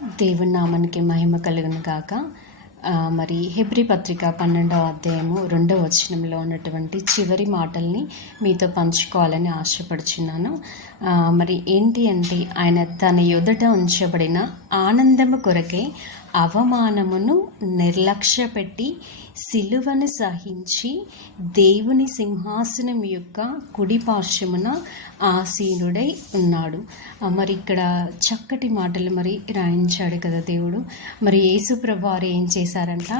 దేవుని నామానికి మహిమ కలుగును గాక. మరి హెబ్రీ పత్రిక 12వ అధ్యాయము 2వ వచనంలో ఉన్నటువంటి చివరి మాటల్ని మీతో పంచుకోవాలని ఆశపడుచున్నాను. మరి ఏంటి అంటే, ఆయన తన ఎదుట ఉంచబడిన ఆనందము కొరకే అవమానమును నిర్లక్ష్యపెట్టి సిలువను సహించి దేవుని సింహాసనం యొక్క కుడి పార్శ్వమున ఆసీనుడై ఉన్నాడు. మరి ఇక్కడ చక్కటి మాటలు మరి రాయించాడు కదా దేవుడు. మరి యేసుప్రభు వారు ఏం చేశారంట,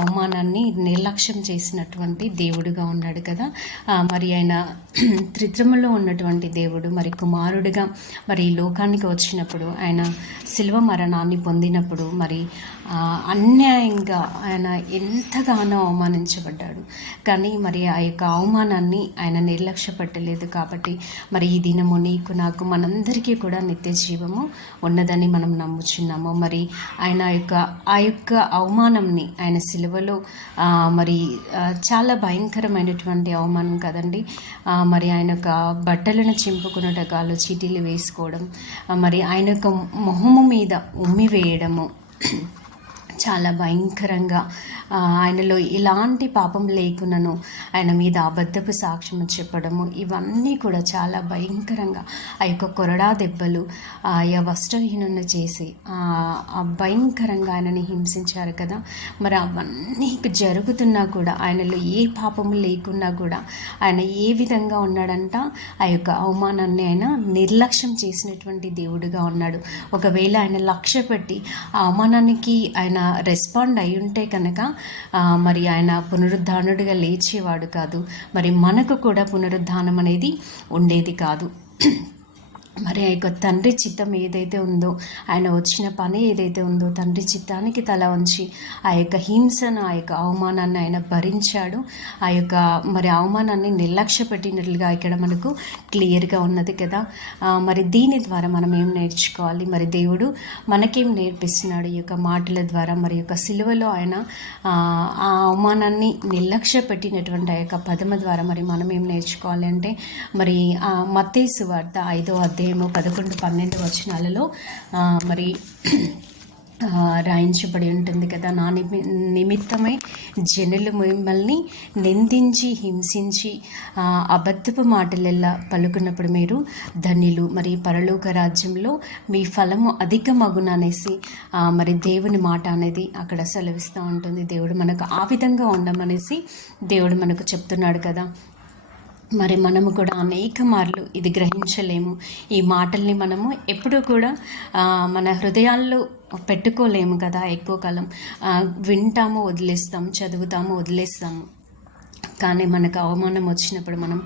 అవమానాన్ని నిర్లక్ష్యం చేసినటువంటి దేవుడుగా ఉన్నాడు కదా. మరి ఆయన త్రిత్రములో ఉన్నటువంటి దేవుడు, మరి కుమారుడిగా మరి ఈ లోకానికి వచ్చినప్పుడు, ఆయన శిలువ మరణాన్ని పొందినప్పుడు మరి అన్యాయంగా ఆయన ఎంతగానో అవమానించబడ్డాడు. కానీ మరి ఆ యొక్క అవమానాన్ని ఆయన నిర్లక్ష్య పెట్టలేదు. కాబట్టి మరి ఈ దినము నీకు నాకు మనందరికీ కూడా నిత్య జీవము ఉన్నదని మనం నమ్ముచున్నాము. మరి ఆయన ఆ యొక్క అవమానంని ఆయన సిలువలో మరి చాలా భయంకరమైనటువంటి అవమానం కదండి. మరి ఆయన యొక్క బట్టలను చింపుకున్నటకాలు చీటీలు వేసుకోవడం, మరి ఆయన యొక్క మొహము మీద ఉమ్మి వేయడము చాలా భయంకరంగా, ఆయనలో ఎలాంటి పాపం లేకున్నాను ఆయన మీద అబద్ధపు సాక్ష్యం చెప్పడము, ఇవన్నీ కూడా చాలా భయంకరంగా ఆ యొక్క కొరడా దెబ్బలు, ఆ వస్త్రహీనను చేసి భయంకరంగా ఆయనని హింసించారు కదా. మరి అవన్నీ జరుగుతున్నా కూడా ఆయనలో ఏ పాపము లేకున్నా కూడా ఆయన ఏ విధంగా ఉన్నాడంట, ఆ యొక్క అవమానాన్ని ఆయన నిర్లక్ష్యం చేసినటువంటి దేవుడుగా ఉన్నాడు. ఒకవేళ ఆయన లక్ష్య పెట్టి ఆ అవమానానికి ఆయన రెస్పాండ్ అయి ఉంటే కనుక మరి ఆయన పునరుద్ధానుడిగా లేచేవాడు కాదు. మరి మనకు కూడా పునరుద్ధానం అనేది ఉండేది కాదు. మరి ఆ యొక్క తండ్రి చిత్తం ఏదైతే ఉందో, ఆయన వచ్చిన పని ఏదైతే ఉందో, తండ్రి చిత్తానికి తల వంచి ఆ యొక్క హింసను, ఆ యొక్క అవమానాన్ని ఆయన భరించాడు. ఆ యొక్క మరి అవమానాన్ని నిర్లక్ష్య పెట్టినట్లుగా ఇక్కడ మనకు క్లియర్గా ఉన్నది కదా. మరి దీని ద్వారా మనం ఏం నేర్చుకోవాలి? మరి దేవుడు మనకేం నేర్పిస్తున్నాడు ఈ యొక్క మాటల ద్వారా? మరి యొక్క సిలువలో ఆయన ఆ అవమానాన్ని నిర్లక్ష్య పెట్టినటువంటి ఆ యొక్క పదము ద్వారా మరి మనం ఏం నేర్చుకోవాలి అంటే, మరి మత్తయి సువార్త 5వ అధ్యాయం 11-12 వచనాలలో మరి రాయించబడి ఉంటుంది కదా. నా నిమిత్తమై జనులు మిమ్మల్ని నిందించి హింసించి అబద్ధపు మాటలెల్లా పలుకున్నప్పుడు మీరు ధన్యులు, మరి పరలోక రాజ్యంలో మీ ఫలము అధికమగున అనేసి మరి దేవుని మాట అనేది అక్కడ సెలవిస్తూ ఉంటుంది. దేవుడు మనకు ఆ విధంగా ఉండమనేసి దేవుడు మనకు చెప్తున్నాడు కదా. మరి మనము కూడా అనేక మార్లు ఇది గ్రహించలేము. ఈ మాటల్ని మనము ఎప్పుడూ కూడా మన హృదయాల్లో పెట్టుకోలేము కదా. ఎక్కువ కాలం వింటాము, వదిలేస్తాము, చదువుతాము, వదిలేస్తాము. కానీ మనకు అవమానం వచ్చినప్పుడు మనం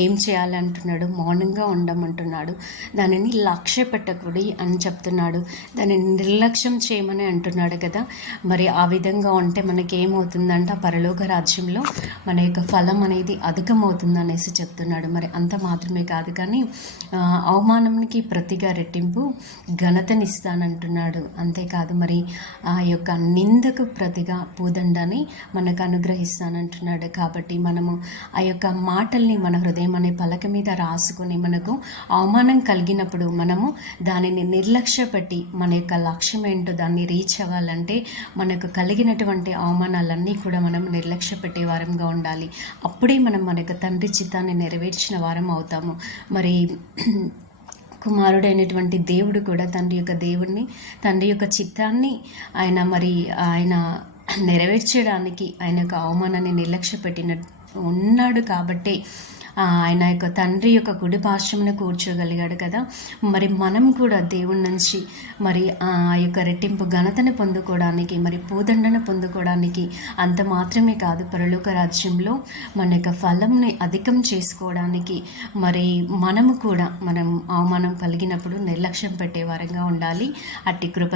ఏం చేయాలంటున్నాడు? మౌనంగా ఉండమంటున్నాడు. దానిని లక్ష్య పెట్టకూడదు అని చెప్తున్నాడు. దానిని నిర్లక్ష్యం చేయమని అంటున్నాడు కదా. మరి ఆ విధంగా ఉంటే మనకి ఏమవుతుందంట, పరలోక రాజ్యంలో మన యొక్క ఫలం అనేది అధికమవుతుంది అనేసి చెప్తున్నాడు. మరి అంత మాత్రమే కాదు, కానీ అవమానానికి ప్రతిగా రెట్టింపు ఘనతనిస్తానంటున్నాడు. అంతేకాదు, మరి ఆ యొక్క నిందకు ప్రతిగా పూదండాన్ని మనకు అనుగ్రహిస్తానంటున్నాడు. కాబట్టి మనము ఆ యొక్క మాటల్ని మన హృదయం అనే పలక మీద రాసుకొని, మనకు అవమానం కలిగినప్పుడు మనము దానిని నిర్లక్ష్య పెట్టి మన యొక్క లక్ష్యం ఏంటో దాన్ని రీచ్ అవ్వాలంటే మనకు కలిగినటువంటి అవమానాలన్నీ కూడా మనం నిర్లక్ష్య పెట్టే వారంగా ఉండాలి. అప్పుడే మనం మన యొక్క తండ్రి చిత్తాన్ని నెరవేర్చిన వారం అవుతాము. మరి కుమారుడైనటువంటి దేవుడు కూడా తండ్రి యొక్క చిత్తాన్ని ఆయన నెరవేర్చడానికి ఆయన యొక్క అవమానాన్ని నిర్లక్ష్య పెట్టిన ఉన్నాడు. కాబట్టి ఆయన యొక్క తండ్రి యొక్క కుడి పార్శ్వమున కూర్చోగలిగాడు కదా. మరి మనం కూడా దేవుడి నుంచి మరి ఆ యొక్క రెట్టింపు ఘనతను పొందుకోవడానికి, మరి పూదండను పొందుకోవడానికి, అంత మాత్రమే కాదు, పరలోక రాజ్యంలో మన యొక్క ఫలంని అధికం చేసుకోవడానికి మరి మనము కూడా మనం అవమానం కలిగినప్పుడు నిర్లక్ష్యం పెట్టే వారంగా ఉండాలి. అట్టి కృప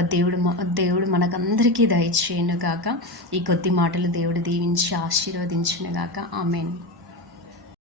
దేవుడు మనకందరికీ దయచేయను గాక. ఈ కొద్ది మాటలు దేవుడు దీవించి ఆశీర్వదించును గాక. ఆమేన్.